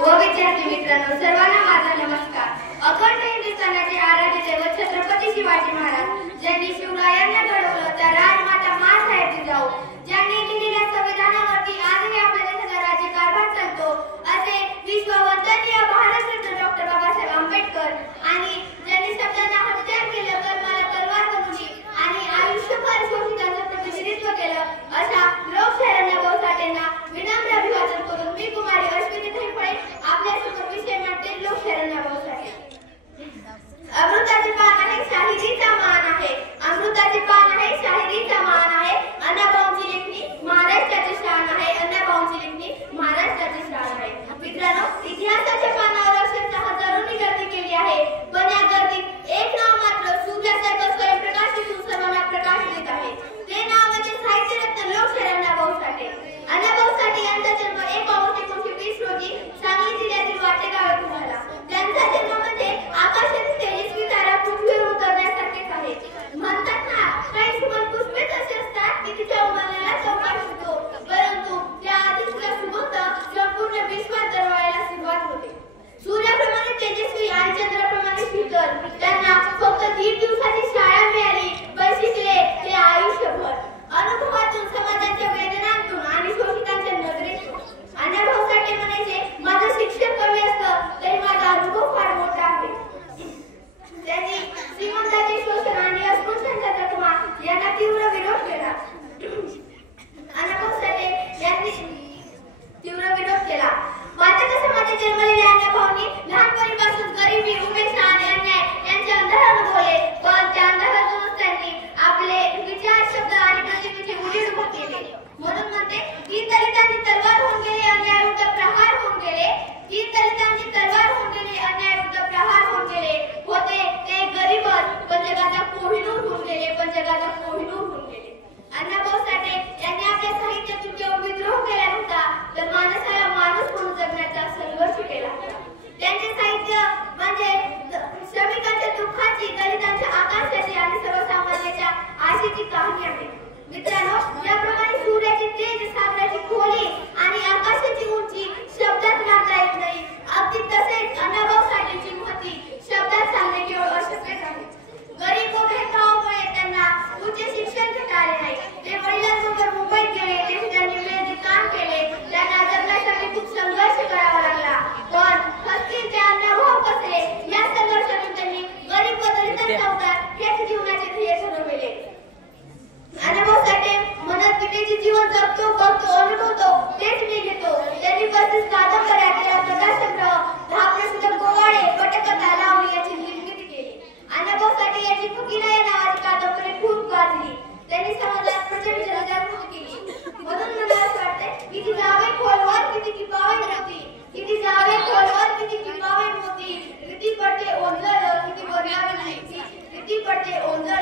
व विद्यार्थी मित्रांनो, सर्वांना माझा नमस्कार. अखंड हिंदुस्थानाचे आराध्य दैवत छत्रपती शिवाजी महाराज ज्यांनी शिवरायांना घडवलं, त्या राजमाता माँसाहेब जिजाऊ ज्यांनी लिहिलेल्या संविधानावरती आजही आपल्या देशाचा राज्यकारभार चालतो, असे विश्ववंदनीय भारतरत्न डॉक्टर बाबासाहेब आंबेडकर आणि ज्यांनी शब्दांना हत्यार केलं, कर्माला तलवार बनवली आणि आयुष्यभर शोषितांचं प्रतिनिधित्व केलं, अशा लोकशाहीर भाऊ साठेंना विनम्र अभिवादन करून मी कुमारी अश्विनी धैफळे आपल्या समोर विषय मांडते. लोकशाहीर भाऊ साठे. अमृताचे पान आहे, शाहिरीचा मान आहे. अमृताचे पान आहे, शाहिरीचा मान आहे. अण्णाभाऊंची लेखणी महाराष्ट्राची शान आहे. अण्णाभाऊंची लेखणी महाराष्ट्राची शान आहे. मित्रांनो, इतिहासाच्या पानावर अक्षरशः हजारोंनी गर्दी केली आहे, पण या गर्दीत एक नाव मात्र सूर्यासारखं स्वयंप्रकाशित सर्वांना प्रकाश देत आहे. ते नाव म्हणजे साहित्यरत्न लोकशाहीर अण्णाभाऊ साठे. अण्णाभाऊ साठे यांचा जन्म 1 ऑगस्ट 1920 रोजी सांगली जिल्ह्यातील वाटेगाव येथे झाला. त्यांचा जन्म म्हणजे आकाशातील तेजस्वी तारा पृथ्वीवर उतरण्यासारखेच आहे. म्हणतात ना, काही सुमनपुष्पेच असे असतात की तिच्या उमलण्याला चौकाश होतो, परंतु त्या आधीच तिला सुगंध संपूर्ण विश्वात दरवळायला सुरुवात होते. सूर्याप्रमाणे तेजस्वी आणि चंद्राप्रमाणे शीतल, त्यांना फक्त 1.5 दिवसाची शाळा मिळाली, पण शिकले ते आयुष्यभर. अनुभवातून, समाजाच्या वेदनांतून आणि शोषितांच्या नजरेतून. अण्णाभाऊ साठे म्हणायचे, माझं शिक्षण कमी असलं तरी माझा अनुभव फार मोठा आहे. त्यांनी श्रीमंतांचे शोषण आणि अस्पृश्यांच्या जखमा यांना तीव्र विरोध केला. अण्णाभाऊ साठे यांनी तीव्र विरोध केला. वाचक समाजात जन्मलेल्या अण्णाभाऊंनी लहानपणीपासून गरिबी, उपेक्षा आणि अन्याय यांचे अंधार अनुभवले, पण त्या अंधारातूनच त्यांनी आपले विचार, शब्द आणि प्रतिमेचे उजेड उभे केले. म्हणून म्हणते, 3 दलितांची तलवार होऊन गेले, अन्यायाविरुद्ध प्रहार होऊन गेले. 3 दलितांची तलवार होऊन गेले, अन्यायाविरुद्ध प्रहार होऊन गेले. होते ते गरीबच, पण जगाचा कोहिनूर होऊन गेले, पण जगाचा कोहिनूर होऊन गेले. अण्णाभाऊ साठे यांनी आपल्या साहित्यातून केवळ विद्रोह केला नव्हता, तर माणसाला माणूस म्हणून जगण्याचा संघर्ष केला होता. त्यांचे साहित्य म्हणजे श्रमिकांच्या दुःखाची, दलितांच्या आकांक्षाची आणि सर्वसामान्यांच्या आशेची कहाणी आहे. मित्रांनो, ज्याप्रमाणे सूर्याचे तेज, सागराची खोली आणि आकाशाची उंची शब्दात मांडता येत नाही, अगदी तसेच अण्णाभाऊ साठेंची महती शब्दात सांगणे केवळ अशक्यच आहे. गरीब व भेदभावामुळे त्यांना उच्च शिक्षण घेता आले नाही. ते वडिलांबरोबर मुंबईत गेले, तेथे त्यांनी वेळेत काम केले. त्यांना जगण्यासाठी खूप संघर्ष करावा लागला, पण हसतील ते अण्णाभाऊ कसले या संघर्षातून त्यांनी गरीब व दलितांचा उद्धार हेच जीवनाचे ध्येय ठरवले. अण्णाभाऊ साठे म्हणत, मी जे जीवन जगतो, बघतो, अनुभवतो तेच मी घेतो. त्यांनी 35 कादंबऱ्या केल्या, कथासंग्रह, 10 प्रसिद्ध पोवाडे, पटकथा, लावणी याची निर्मिती केली. अण्णाभाऊ साठे यांची फकीरा या नावाची कादंबरी खूप गाजली. त्यांनी समाजात प्रचंड जनजागृती केली. म्हणून मला असं वाटतंय, किती जावे खोलवर किती किपावे मोती, किती जावे खोलवर किती किपावे मोती, किती पडते ओंजळ किती बदलावे नाही, किती पडते ओंजळ